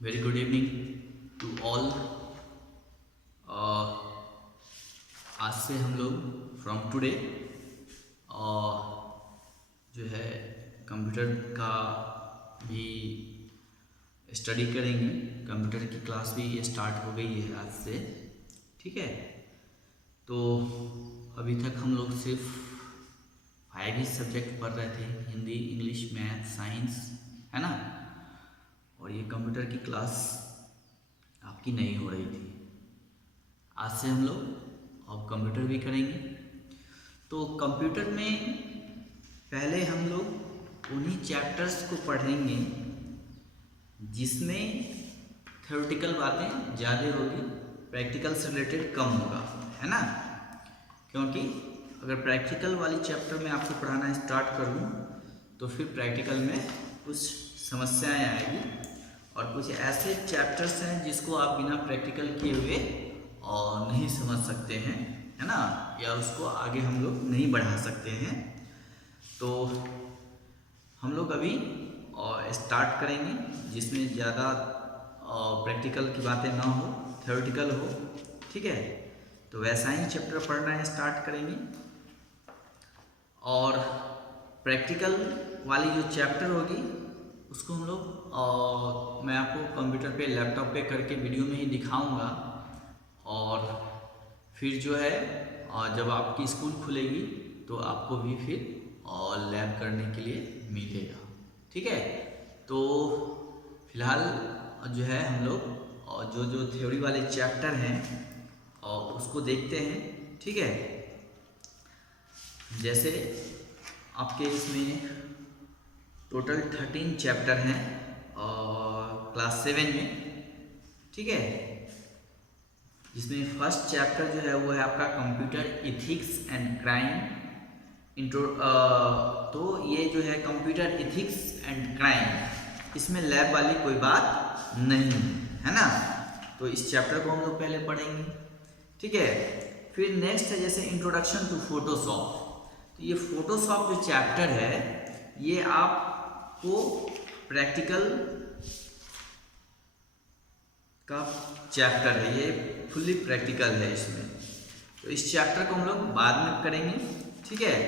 Very good evening to all. आज से हम लोग फ्रॉम टुडे जो है कंप्यूटर का भी स्टडी करेंगे। कंप्यूटर की क्लास भी स्टार्ट हो गई है आज से, ठीक है। तो अभी तक हम लोग सिर्फ 5 ही सब्जेक्ट पढ़ रहे थे, हिंदी, इंग्लिश, मैथ, साइंस, है ना। और ये कंप्यूटर की क्लास आपकी नहीं हो रही थी। आज से हम लोग अब कंप्यूटर भी करेंगे। तो कंप्यूटर में पहले हम लोग उन्हीं चैप्टर्स को पढ़ेंगे जिसमें थ्योरेटिकल बातें ज़्यादा होगी, प्रैक्टिकल से रिलेटेड कम होगा, है ना। क्योंकि अगर प्रैक्टिकल वाली चैप्टर में आपको पढ़ाना स्टार्ट करूँ तो फिर प्रैक्टिकल में कुछ समस्याएं आएगी और कुछ ऐसे चैप्टर्स हैं जिसको आप बिना प्रैक्टिकल किए हुए और नहीं समझ सकते हैं, है ना, या उसको आगे हम लोग नहीं बढ़ा सकते हैं। तो हम लोग अभी स्टार्ट करेंगे जिसमें ज़्यादा प्रैक्टिकल की बातें ना हो, थ्योरेटिकल हो, ठीक है। तो वैसा ही चैप्टर पढ़ना स्टार्ट करेंगे। और प्रैक्टिकल वाली जो चैप्टर होगी उसको हम लोग मैं आपको कंप्यूटर पे, लैपटॉप पे करके वीडियो में ही दिखाऊंगा। और फिर जो है जब आपकी स्कूल खुलेगी तो आपको भी फिर लैब करने के लिए मिलेगा, ठीक है। तो फिलहाल जो है हम लोग जो थ्योरी वाले चैप्टर हैं उसको देखते हैं, ठीक है। जैसे आपके इसमें टोटल 13 चैप्टर हैं क्लास 7 में, ठीक है। जिसमें फर्स्ट चैप्टर जो है वो है आपका computer ethics and crime intro. तो ये जो है कंप्यूटर इथिक्स एंड क्राइम, इसमें लैब वाली कोई बात नहीं है ना। तो इस चैप्टर को हम लोग पहले पढ़ेंगे, ठीक है। फिर नेक्स्ट है जैसे इंट्रोडक्शन टू फोटोशॉप। तो ये फोटोशॉप जो चैप्टर है ये आपको प्रैक्टिकल का चैप्टर है, ये फुल्ली प्रैक्टिकल है इसमें। तो इस चैप्टर को हम लोग बाद में करेंगे, ठीक है।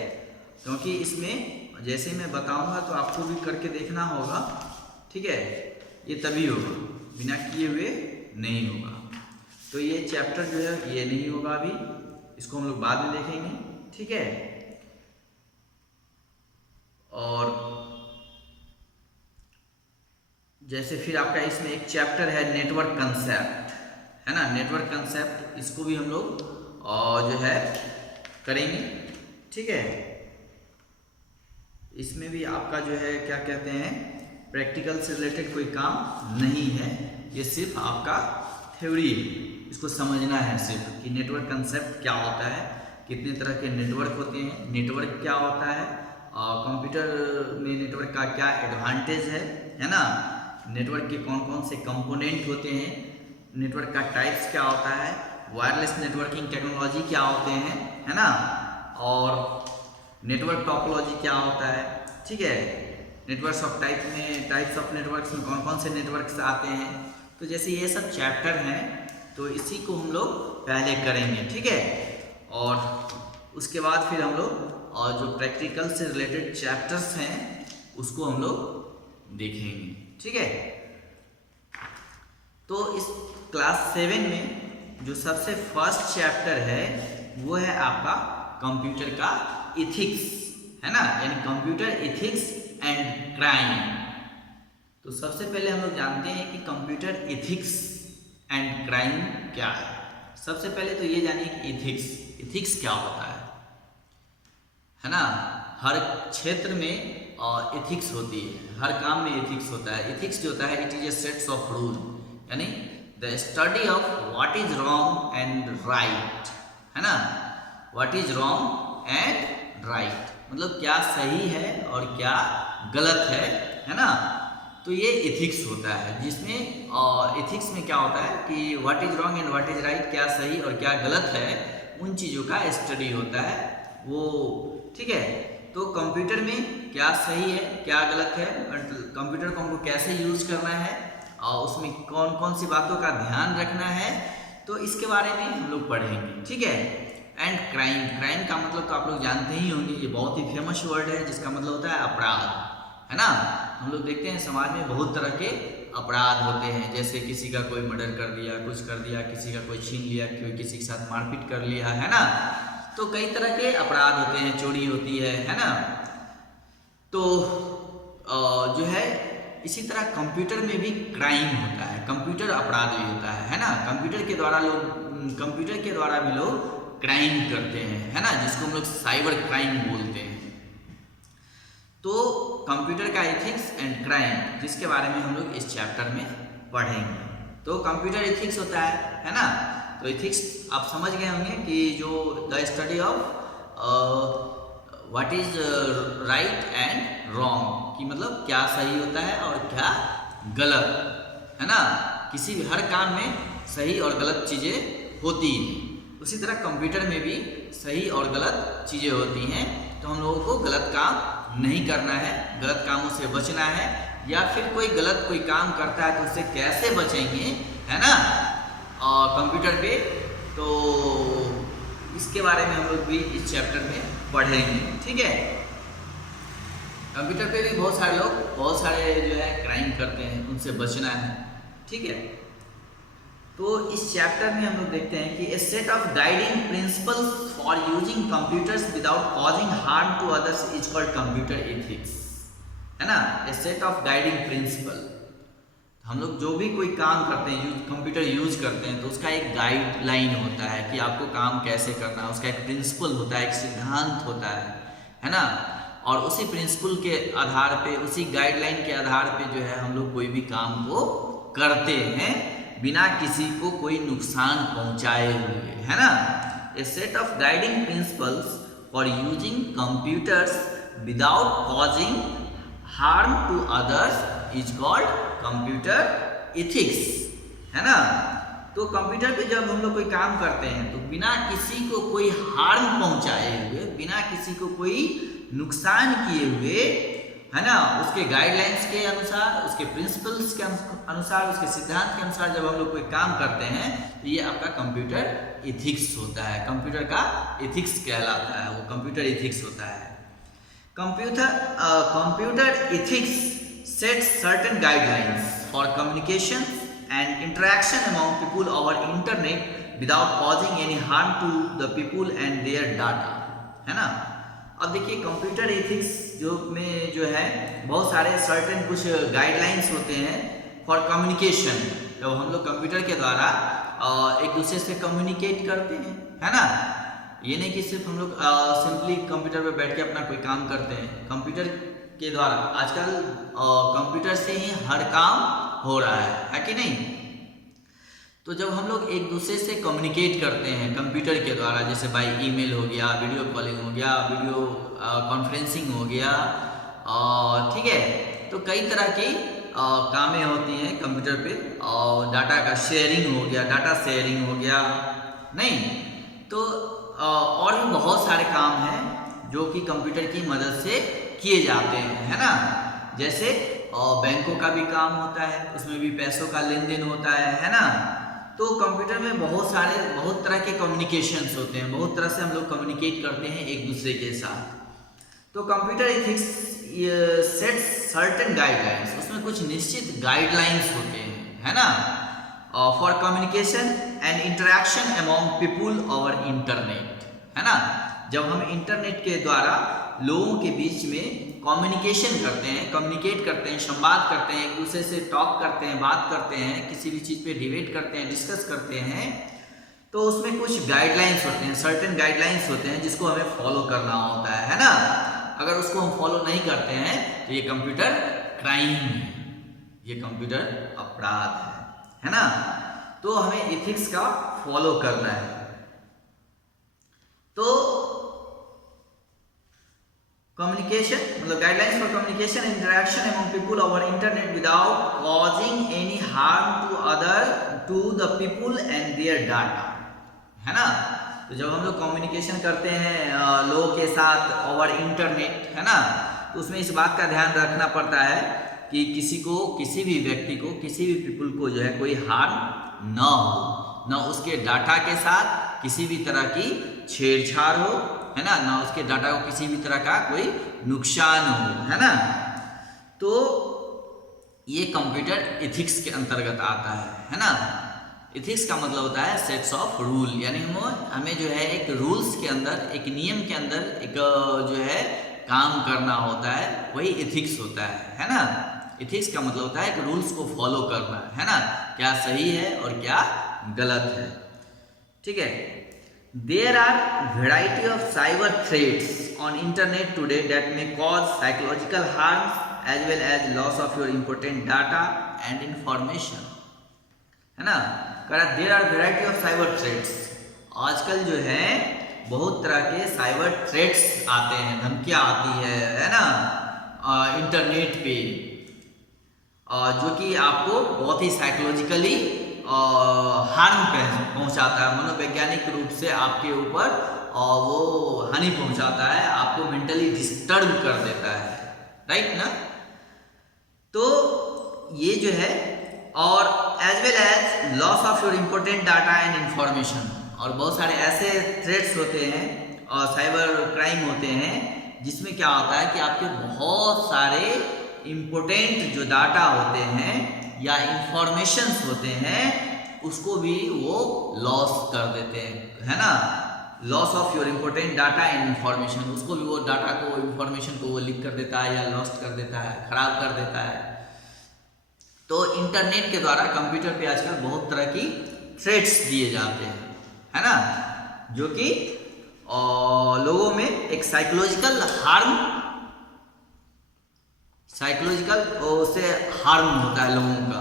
क्योंकि इसमें जैसे मैं बताऊंगा तो आपको भी करके देखना होगा, ठीक है। ये तभी होगा, बिना किए हुए नहीं होगा। तो ये चैप्टर जो है ये नहीं होगा अभी, इसको हम लोग बाद में देखेंगे, ठीक है। और जैसे फिर आपका इसमें एक चैप्टर है नेटवर्क कंसेप्ट, है ना। नेटवर्क कंसेप्ट इसको भी हम लोग जो है करेंगे, ठीक है। इसमें भी आपका जो है क्या कहते हैं प्रैक्टिकल से रिलेटेड कोई काम नहीं है, ये सिर्फ आपका थ्योरी है। इसको समझना है सिर्फ कि नेटवर्क कंसेप्ट क्या होता है, कितने तरह के नेटवर्क होते हैं, नेटवर्क क्या होता है, कंप्यूटर में नेटवर्क का क्या एडवांटेज है ना। नेटवर्क के कौन कौन से कंपोनेंट होते हैं, नेटवर्क का टाइप्स क्या होता है, वायरलेस नेटवर्किंग टेक्नोलॉजी क्या होते हैं, है ना। और नेटवर्क टोपोलॉजी क्या होता है, ठीक है। नेटवर्क्स ऑफ टाइप में, टाइप्स ऑफ नेटवर्क्स में कौन कौन से नेटवर्क्स आते हैं। तो जैसे ये सब चैप्टर हैं तो इसी को हम लोग पहले करेंगे, ठीक है। और उसके बाद फिर हम लोग और जो प्रैक्टिकल से रिलेटेड चैप्टर्स हैं उसको हम लोग देखेंगे, ठीक है। तो इस क्लास 7 में जो सबसे फर्स्ट चैप्टर है वो है आपका कंप्यूटर का इथिक्स, है ना, यानी कंप्यूटर इथिक्स एंड क्राइम। तो सबसे पहले हम लोग जानते हैं कि कंप्यूटर इथिक्स एंड क्राइम क्या है। सबसे पहले तो ये जानिए कि इथिक्स क्या होता है ना। हर क्षेत्र में इथिक्स होती है, हर काम में इथिक्स होता है। इथिक्स जो होता है it is a sets of rule, यानी the study of what is wrong and right, है ना। What is wrong and right मतलब क्या सही है और क्या गलत है ना। तो ये इथिक्स होता है, जिसमें इथिक्स में क्या होता है कि what is wrong and what is right, क्या सही और क्या गलत है, उन चीज़ों का स्टडी होता है वो, ठीक है। तो कंप्यूटर में क्या सही है क्या गलत है, कंप्यूटर को हमको कैसे यूज़ करना है और उसमें कौन कौन सी बातों का ध्यान रखना है, तो इसके बारे में हम लोग पढ़ेंगे, ठीक है। एंड क्राइम, क्राइम का मतलब तो आप लोग जानते ही होंगे, ये बहुत ही फेमस वर्ड है जिसका मतलब होता है अपराध, है ना। हम लोग देखते हैं समाज में बहुत तरह के अपराध होते हैं, जैसे किसी का कोई मर्डर कर दिया, कुछ कर दिया, किसी का कोई छीन लिया, कोई किसी के साथ मारपीट कर लिया, है ना। तो कई तरह के अपराध होते हैं, चोरी होती है ना। तो जो है इसी तरह कंप्यूटर में भी क्राइम होता है, कंप्यूटर अपराध भी होता है ना। कंप्यूटर के द्वारा भी लोग क्राइम करते हैं, है ना, जिसको हम लोग साइबर क्राइम बोलते हैं। तो कंप्यूटर का एथिक्स एंड क्राइम, जिसके बारे में हम लोग इस चैप्टर में पढ़ेंगे। तो कंप्यूटर एथिक्स होता है ना। तो एथिक्स आप समझ गए होंगे कि जो the study of what is right and wrong, कि मतलब क्या सही होता है और क्या गलत, है ना। किसी भी हर काम में सही और गलत चीज़ें होती हैं, उसी तरह कंप्यूटर में भी सही और गलत चीज़ें होती हैं। तो हम लोगों को गलत काम नहीं करना है, गलत कामों से बचना है, या फिर कोई काम करता है तो उससे कैसे बचेंगे, है ना, कंप्यूटर पे। तो इसके बारे में हम लोग भी इस चैप्टर में पढ़ेंगे, ठीक है। कंप्यूटर पे भी बहुत सारे लोग बहुत सारे जो है क्राइम करते हैं, उनसे बचना है, ठीक है। तो इस चैप्टर में हम लोग देखते हैं कि a set of guiding principles for using computers without causing harm to others is called computer ethics, है ना। A set of guiding principle, हम लोग जो भी कोई काम करते हैं, कंप्यूटर यूज करते हैं, तो उसका एक गाइडलाइन होता है कि आपको काम कैसे करना है, उसका एक प्रिंसिपल होता है, एक सिद्धांत होता है ना। और उसी प्रिंसिपल के आधार पे, उसी गाइडलाइन के आधार पे जो है हम लोग कोई भी काम को करते हैं बिना किसी को कोई नुकसान पहुंचाए हुए, है ना। A set of guiding principles for using computers without causing harm to others is called computer ethics, है ना। तो कंप्यूटर पे जब हम लोग कोई काम करते हैं तो बिना किसी को कोई हार्म पहुंचाए हुए, बिना किसी को कोई नुकसान किए हुए, है ना, उसके गाइडलाइंस के अनुसार, उसके प्रिंसिपल्स के अनुसार, उसके सिद्धांत के अनुसार जब हम लोग कोई काम करते हैं तो ये आपका कंप्यूटर एथिक्स होता है, कंप्यूटर का एथिक्स कहलाता है, वो कंप्यूटर एथिक्स होता है। Computer ethics sets certain guidelines for communication and interaction among people over internet without causing any harm to the people and their data, है ना। अब देखिए कंप्यूटर एथिक्स जो है बहुत सारे सर्टेन कुछ गाइडलाइंस होते हैं फॉर कम्युनिकेशन, जब हम लोग कंप्यूटर के द्वारा एक दूसरे से कम्युनिकेट करते हैं, है ना। ये नहीं कि सिर्फ हम लोग सिंपली कंप्यूटर पे बैठ के अपना कोई काम करते हैं, कंप्यूटर के द्वारा आजकल कंप्यूटर से ही हर काम हो रहा है कि नहीं। तो जब हम लोग एक दूसरे से कम्युनिकेट करते हैं कंप्यूटर के द्वारा, जैसे बाय ईमेल हो गया, वीडियो कॉलिंग हो गया, वीडियो कॉन्फ्रेंसिंग हो गया, ठीक है, तो कई तरह की कामें होती हैं कंप्यूटर पे, और डाटा का शेयरिंग हो गया, डाटा शेयरिंग हो गया, नहीं तो और भी बहुत सारे काम हैं जो कि कंप्यूटर की मदद से किए जाते हैं, है ना। जैसे बैंकों का भी काम होता है, उसमें भी पैसों का लेन देन होता है ना। तो कंप्यूटर में बहुत तरह के कम्युनिकेशंस होते हैं, बहुत तरह से हम लोग कम्युनिकेट करते हैं एक दूसरे के साथ। तो computer ethics sets certain guidelines, उसमें कुछ निश्चित गाइडलाइंस होते हैं, है ना, for communication and interaction among people over internet, है ना। जब हम इंटरनेट के द्वारा लोगों के बीच में कम्युनिकेशन करते हैं, कम्युनिकेट करते हैं, संवाद करते हैं, एक दूसरे से टॉक करते हैं, बात करते हैं, किसी भी चीज़ पे डिबेट करते हैं, डिस्कस करते हैं, तो उसमें कुछ गाइडलाइंस होते हैं, सर्टेन गाइडलाइंस होते हैं जिसको हमें फॉलो करना होता है ना। अगर उसको हम फॉलो नहीं करते हैं तो ये कंप्यूटर क्राइम है, ये कंप्यूटर अपराध है ना। तो हमें एथिक्स का फॉलो करना है। तो कम्युनिकेशन मतलब guidelines for communication interaction among people over internet without causing any harm to other to the people and their data, है ना। तो जब हम लोग कम्युनिकेशन करते हैं लोगों के साथ ओवर इंटरनेट, है ना, तो उसमें इस बात का ध्यान रखना पड़ता है कि किसी भी व्यक्ति को, किसी भी पीपल को जो है कोई हार्म ना हो, ना उसके डाटा के साथ किसी भी तरह की छेड़छाड़ हो, है ना उसके डाटा को किसी भी तरह का कोई नुकसान हो, है ना। तो ये कंप्यूटर एथिक्स के अंतर्गत आता है ना। एथिक्स का मतलब होता है सेट्स ऑफ रूल, यानी हमें जो है एक रूल्स के अंदर, एक नियम के अंदर एक जो है काम करना होता है, वही एथिक्स होता है ना। एथिक्स का मतलब होता है कि रूल्स को फॉलो करना, है ना, क्या सही है और क्या गलत है, ठीक है। There are variety of cyber threats on internet today that may cause psychological harm as well as loss of your important data and information, है ना। There are variety of cyber threats, आजकल जो है बहुत तरह के साइबर थ्रेट्स आते हैं, धमकियां आती है ना, इंटरनेट पे, जो कि आपको बहुत ही साइकोलॉजिकली हार्म पहुंचाता है, मनोवैज्ञानिक रूप से आपके ऊपर वो हानि पहुंचाता है, आपको मेंटली डिस्टर्ब कर देता है, राइट ना। तो ये जो है, और as well as loss of your important data and information, और बहुत सारे ऐसे थ्रेट्स होते हैं और साइबर क्राइम होते हैं जिसमें क्या होता है कि आपके बहुत सारे इम्पोर्टेंट जो डाटा होते हैं या इंफॉर्मेशंस होते हैं उसको भी वो लॉस कर देते हैं, है ना। Loss of your important data and information, उसको भी वो डाटा को, इंफॉर्मेशन को वो लीक कर देता है या लॉस्ट कर देता है, खराब कर देता है। तो इंटरनेट के द्वारा कंप्यूटर पे आजकल बहुत तरह की थ्रेट्स दिए जाते हैं, है ना, जो कि लोगों में एक साइकोलॉजिकल उससे हार्म होता है लोगों का।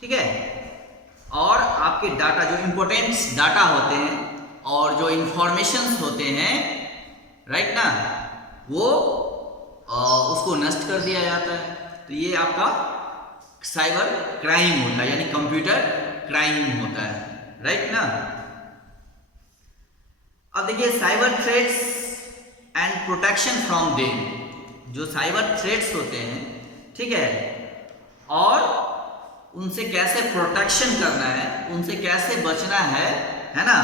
ठीक है, और आपके डाटा, जो इंपॉर्टेंट डाटा होते हैं और जो इंफॉर्मेशंस होते हैं, राइट ना, वो उसको नष्ट कर दिया जाता है। तो ये आपका साइबर क्राइम होता है, यानी कंप्यूटर क्राइम होता है, राइट ना। अब देखिए cyber threats and protection from them, जो साइबर थ्रेट्स होते हैं, ठीक है, और उनसे कैसे प्रोटेक्शन करना है, उनसे कैसे बचना है ना,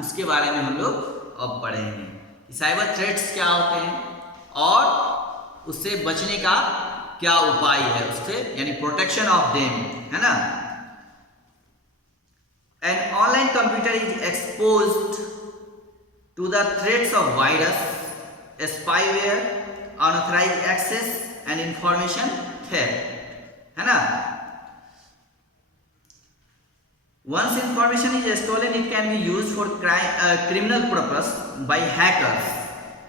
उसके बारे में हम लोग अब पढ़ेंगे। साइबर थ्रेट्स क्या होते हैं और उससे बचने का क्या उपाय है, उससे यानी प्रोटेक्शन ऑफ देम, है ना। An online computer is exposed to the threats of virus, spyware, unauthorized access and information theft, है ना। Once information is stolen, it can be used for criminal purpose by hackers.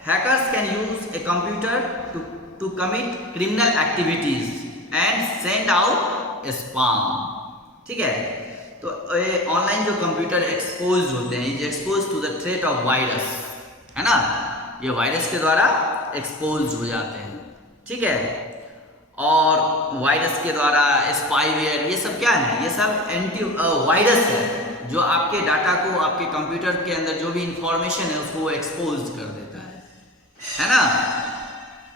Hackers can use a computer to commit criminal activities and send out spam, ठीक है। तो online जो computer expose होते हैं, is expose to the threat of virus, है ना, ये virus के द्वारा एक्सपोज हो जाते हैं, ठीक है। और वायरस के द्वारा स्पाईवेयर, ये सब क्या है, ये सब एंटी वायरस है जो आपके डाटा को, आपके कंप्यूटर के अंदर जो भी इंफॉर्मेशन है उसको वो एक्सपोज कर देता है ना।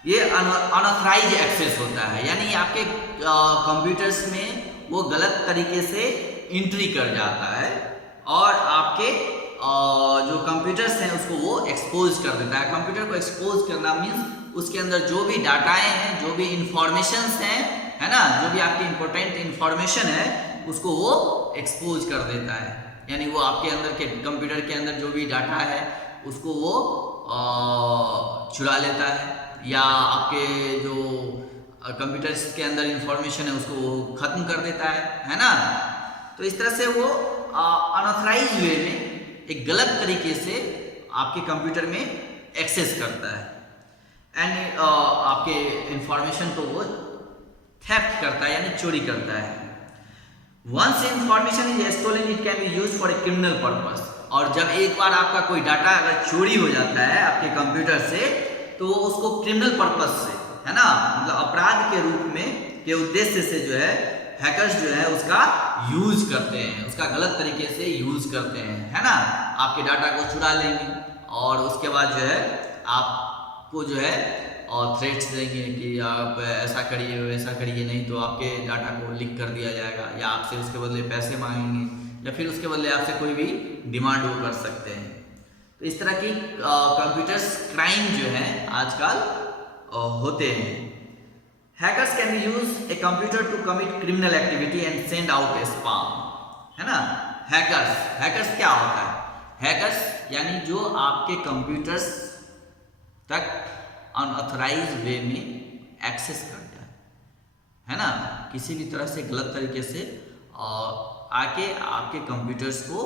ये अनऑथराइज एक्सेस होता है, यानी आपके कंप्यूटर्स में वो गलत तरीके से एंट्री कर जाता है और आपके जो कंप्यूटर्स हैं उसको वो एक्सपोज कर देता है। कंप्यूटर को एक्सपोज करना मीन्स उसके अंदर जो भी डाटाएं हैं, जो भी इंफॉर्मेशंस हैं, है ना, जो भी आपकी इंपॉर्टेंट इंफॉर्मेशन है उसको वो एक्सपोज कर देता है, यानी वो आपके अंदर के कंप्यूटर के अंदर जो भी डाटा है उसको वो चुरा लेता है, या आपके जो कंप्यूटर्स के अंदर इंफॉर्मेशन है उसको वो खत्म कर देता है ना। तो इस तरह से वो अनऑथराइज वे में, एक गलत तरीके से आपके कंप्यूटर में एक्सेस करता है एंड आपके इंफॉर्मेशन को वो थेफ्ट करता है, यानी चोरी करता है। Once information is stolen it can be used for a criminal purpose, और जब एक बार आपका कोई डाटा अगर चोरी हो जाता है आपके कंप्यूटर से, तो वो उसको क्रिमिनल पर्पस से, है ना, मतलब अपराध के रूप में, के उद्देश्य से जो है हैकर्स जो है उसका यूज करते हैं, उसका गलत तरीके से यूज करते हैं, है ना। आपके डाटा को चुरा लेंगे और उसके बाद जो है आपको जो है और थ्रेट्स देंगे कि आप ऐसा करिए वैसा करिए, नहीं तो आपके डाटा को लीक कर दिया जाएगा, या आपसे उसके बदले पैसे मांगेंगे, या फिर उसके बदले आपसे कोई भी डिमांड वो कर सकते हैं। तो इस तरह की कंप्यूटर्स क्राइम जो है आजकल होते हैं। Hackers can be use a computer to commit criminal activity and send out a spam, है ना। हैकर्स क्या होता है? हैकर्स यानी जो आपके कंप्यूटर्स तक अनऑथराइज वे में एक्सेस करता है ना, किसी भी तरह से गलत तरीके से आके आपके कंप्यूटर्स को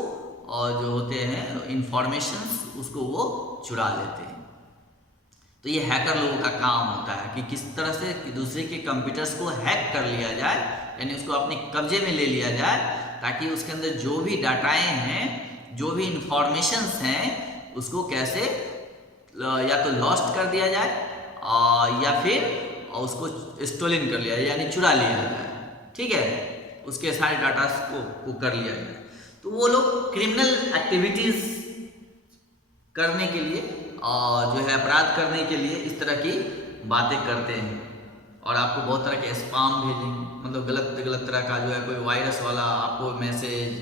और जो होते हैं इंफॉर्मेशंस उसको वो चुरा लेते हैं। तो ये हैकर लोगों का काम होता है कि किस तरह से दूसरे के कंप्यूटर्स को हैक कर लिया जाए, यानी उसको अपने कब्जे में ले लिया जाए, ताकि उसके अंदर जो भी डाटाएं हैं, जो भी इंफॉर्मेशंस हैं, उसको कैसे या तो लॉस्ट कर दिया जाए या फिर उसको स्टोलन कर लिया जाए, यानी चुरा लिया जाए, ठीक है, उसके सारे डाटा को कर लिया जाए। तो वो लोग क्रिमिनल एक्टिविटीज करने के लिए जो है अपराध करने के लिए इस तरह की बातें करते हैं और आपको बहुत तरह के स्पैम भेजेंगे, मतलब गलत तरह का जो है कोई वायरस वाला आपको मैसेज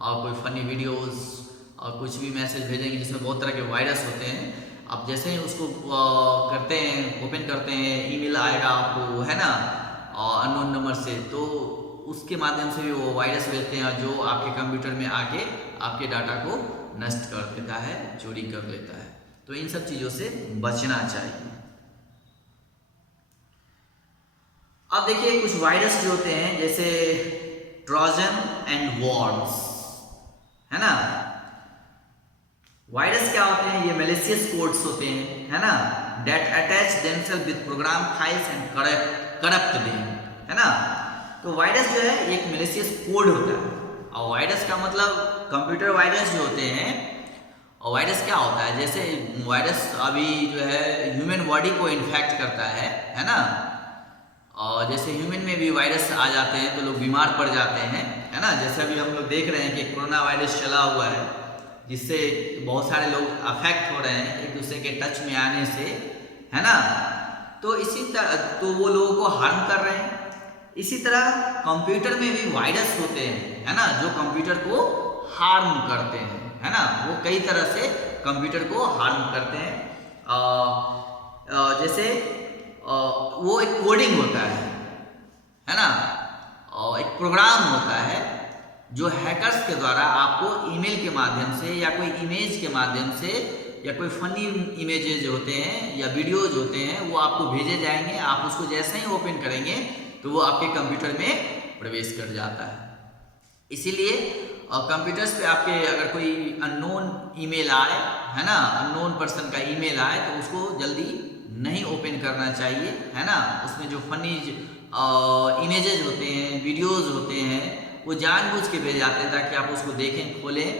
और कोई फनी वीडियोस और कुछ भी मैसेज भेजेंगे जिसमें बहुत तरह के वायरस होते हैं। अब जैसे ही उसको करते हैं, ओपन करते हैं, ईमेल आएगा आपको, है ना, अननोन नंबर से, तो उसके माध्यम से भी वो वायरस भेजते हैं जो आपके कंप्यूटर में आके आपके डाटा को नष्ट कर देता है, चोरी कर लेता है। तो इन सब चीज़ों से बचना चाहिए। अब देखिए कुछ वायरस जो होते हैं जैसे ट्रोजन एंड वॉर्म्स, है ना। वायरस क्या होते हैं? ये मैलिशियस कोड्स होते हैं, है ना, that attach themselves with program files and corrupt them, है ना। तो वायरस जो है एक मैलिशियस कोड होता है, और वायरस का मतलब कंप्यूटर वायरस जो होते हैं। और वायरस क्या होता है? जैसे वायरस अभी जो है ह्यूमन बॉडी को इन्फेक्ट करता है ना, और जैसे ह्यूमन में भी वायरस आ जाते हैं तो लोग बीमार पड़ जाते हैं, है ना। जैसे अभी हम लोग देख रहे हैं कि कोरोना वायरस चला हुआ है, जिससे बहुत सारे लोग अफेक्ट हो रहे हैं एक दूसरे के टच में आने से, है ना। तो इसी तरह तो वो लोगों को हार्म कर रहे हैं। इसी तरह कंप्यूटर में भी वायरस होते हैं, है ना, जो कंप्यूटर को हार्म करते हैं, है ना। वो कई तरह से कंप्यूटर को हार्म करते हैं। जैसे वो एक कोडिंग होता है ना, और एक प्रोग्राम होता है जो हैकर्स के द्वारा आपको ईमेल के माध्यम से या कोई इमेज के माध्यम से या कोई फनी इमेजेज होते हैं या वीडियोज होते हैं वो आपको भेजे जाएंगे। आप उसको जैसे ही ओपन करेंगे तो वो आपके कंप्यूटर में प्रवेश कर जाता है। इसीलिए कंप्यूटर्स पे आपके अगर कोई अननोन ईमेल आए, है ना, अननोन पर्सन का ईमेल आए तो उसको जल्दी नहीं ओपन करना चाहिए, है ना। उसमें जो फनी इमेजेज होते हैं, वीडियोज होते हैं, वो जानबूझ के भेज जाते हैं ताकि आप उसको देखें, खोलें,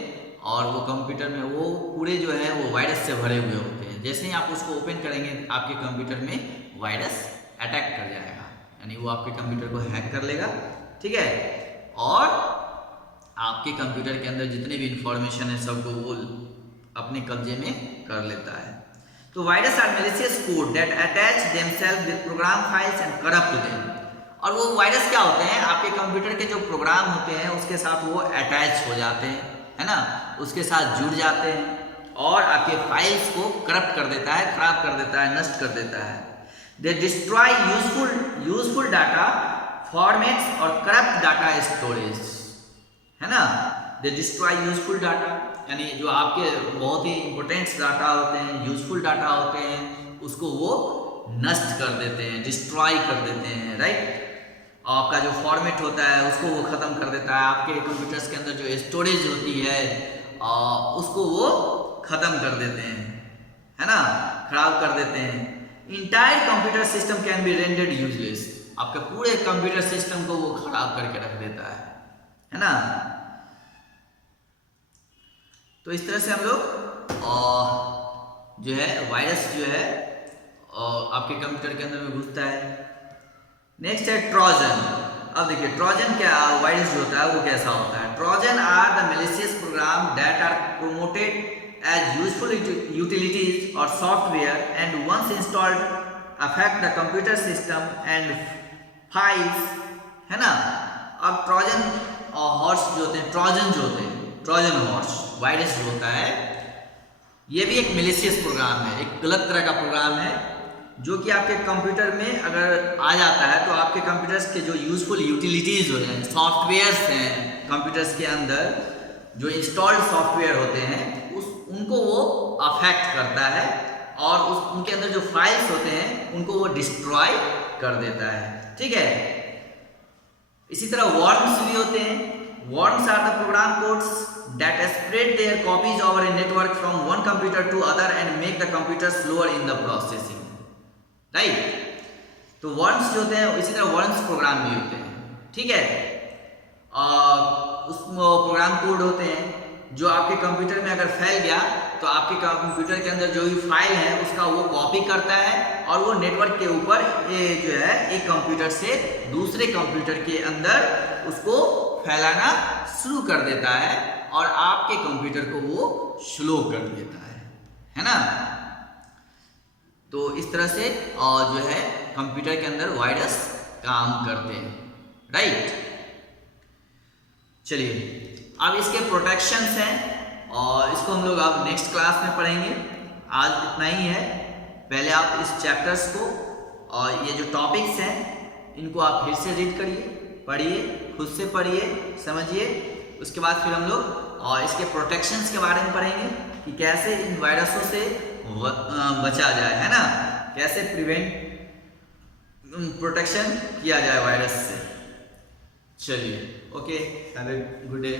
और वो कंप्यूटर में वो पूरे जो है वो वायरस से भरे हुए होते हैं। जैसे ही आप उसको ओपन करेंगे आपके कंप्यूटर में वायरस अटैक कर जाएगा, यानी वो आपके कंप्यूटर को हैक कर लेगा, ठीक है, और आपके कंप्यूटर के अंदर जितने भी इंफॉर्मेशन है सबको वो अपने कब्जे में कर लेता है। तो virus are malicious code that attach themselves with program files and corrupt them. और वो वायरस क्या होते हैं? आपके कंप्यूटर के जो प्रोग्राम होते हैं उसके साथ वो अटैच हो जाते हैं, है ना, उसके साथ जुड़ जाते हैं और आपके फाइल्स को करप्ट कर देता है, खराब कर देता है, नष्ट कर देता है। दे डिस्ट्रॉय यूजफुल डाटा फॉर्मेट्स और करप्ट डाटा स्टोरेज, है ना। दे डिस्ट्रॉय यूजफुल डाटा, यानी जो आपके बहुत ही इंपॉर्टेंट डाटा होते हैं, यूजफुल डाटा होते हैं, उसको वो नष्ट कर देते हैं, डिस्ट्रॉय कर देते हैं, राइट। आपका जो फॉर्मेट होता है उसको वो ख़त्म कर देता है। आपके कंप्यूटर्स के अंदर जो स्टोरेज होती है उसको वो ख़त्म कर देते हैं, है ना, खराब कर देते हैं। Entire computer system can be rendered useless. आपके पूरे कंप्यूटर सिस्टम को वो खराब करके रख देता है ना। तो इस तरह से हम लोग जो है वायरस जो है आपके कंप्यूटर के अंदर में घुसता है। नेक्स्ट है ट्रोजन। अब देखिए ट्रोजन क्या वायरस जो होता है वो कैसा होता है। Trojan are the malicious program that are promoted as useful utilities और software and once installed affect the computer system and files, है ना। अब ट्रोजन और हॉर्स जो होते हैं, ट्रोजन जो होते हैं, ट्रोजन हॉर्स वायरस जो होता है, ये भी एक मैलिशियस प्रोग्राम है, एक गलत तरह का प्रोग्राम है जो कि आपके कंप्यूटर में अगर आ जाता है तो आपके कंप्यूटर्स के जो यूजफुल यूटिलिटीज हो हैं, सॉफ्टवेयर्स हैं कंप्यूटर्स के अंदर, जो इंस्टॉल्ड सॉफ्टवेयर होते हैं उनको वो अफेक्ट करता है और उनके अंदर जो फाइल्स होते हैं उनको वो डिस्ट्रॉय कर देता है, ठीक है। इसी तरह वर्म्स भी होते हैं। Worms are the program codes that spread their copies over a network from one computer to other and make the computer slower in the processing, right? तो worms जो होते हैं इसी तरह worms प्रोग्राम भी होते हैं, ठीक है। उस प्रोग्राम कोड होते हैं जो आपके कंप्यूटर में अगर फैल गया तो आपके कंप्यूटर के अंदर जो भी फाइल है उसका वो कॉपी करता है और वो नेटवर्क के ऊपर ये जो है एक कंप्यूटर से दूसरे कंप्यूटर के अंदर उसको फैलाना शुरू कर देता है और आपके कंप्यूटर को वो स्लो कर देता है ना। तो इस तरह से जो है कंप्यूटर के अंदर वायरस काम करते हैं, राइट। चलिए अब इसके प्रोटेक्शंस हैं और इसको हम लोग अब नेक्स्ट क्लास में पढ़ेंगे। आज इतना ही है। पहले आप इस चैप्टर्स को और ये जो टॉपिक्स हैं इनको आप फिर से रीड करिए, पढ़िए, खुद से पढ़िए, समझिए। उसके बाद फिर हम लोग और इसके प्रोटेक्शंस के बारे में पढ़ेंगे कि कैसे इन वायरसों से बचा जाए, है ना, कैसे प्रोटेक्शन किया जाए वायरस से। चलिए, okay, have a good day.